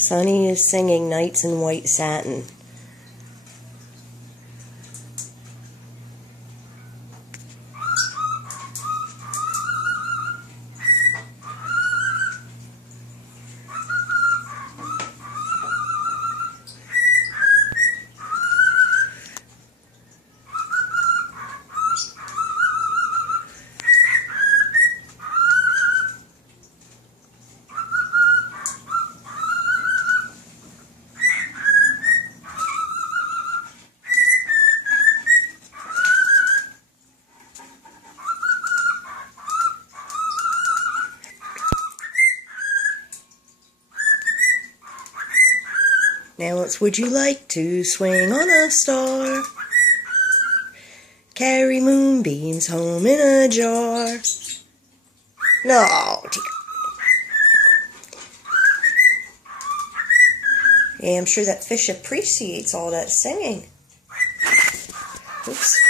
Sunny is singing Nights in White Satin. Now it's would you like to swing on a star? Carry moonbeams home in a jar. No. Yeah, I'm sure that fish appreciates all that singing. Oops.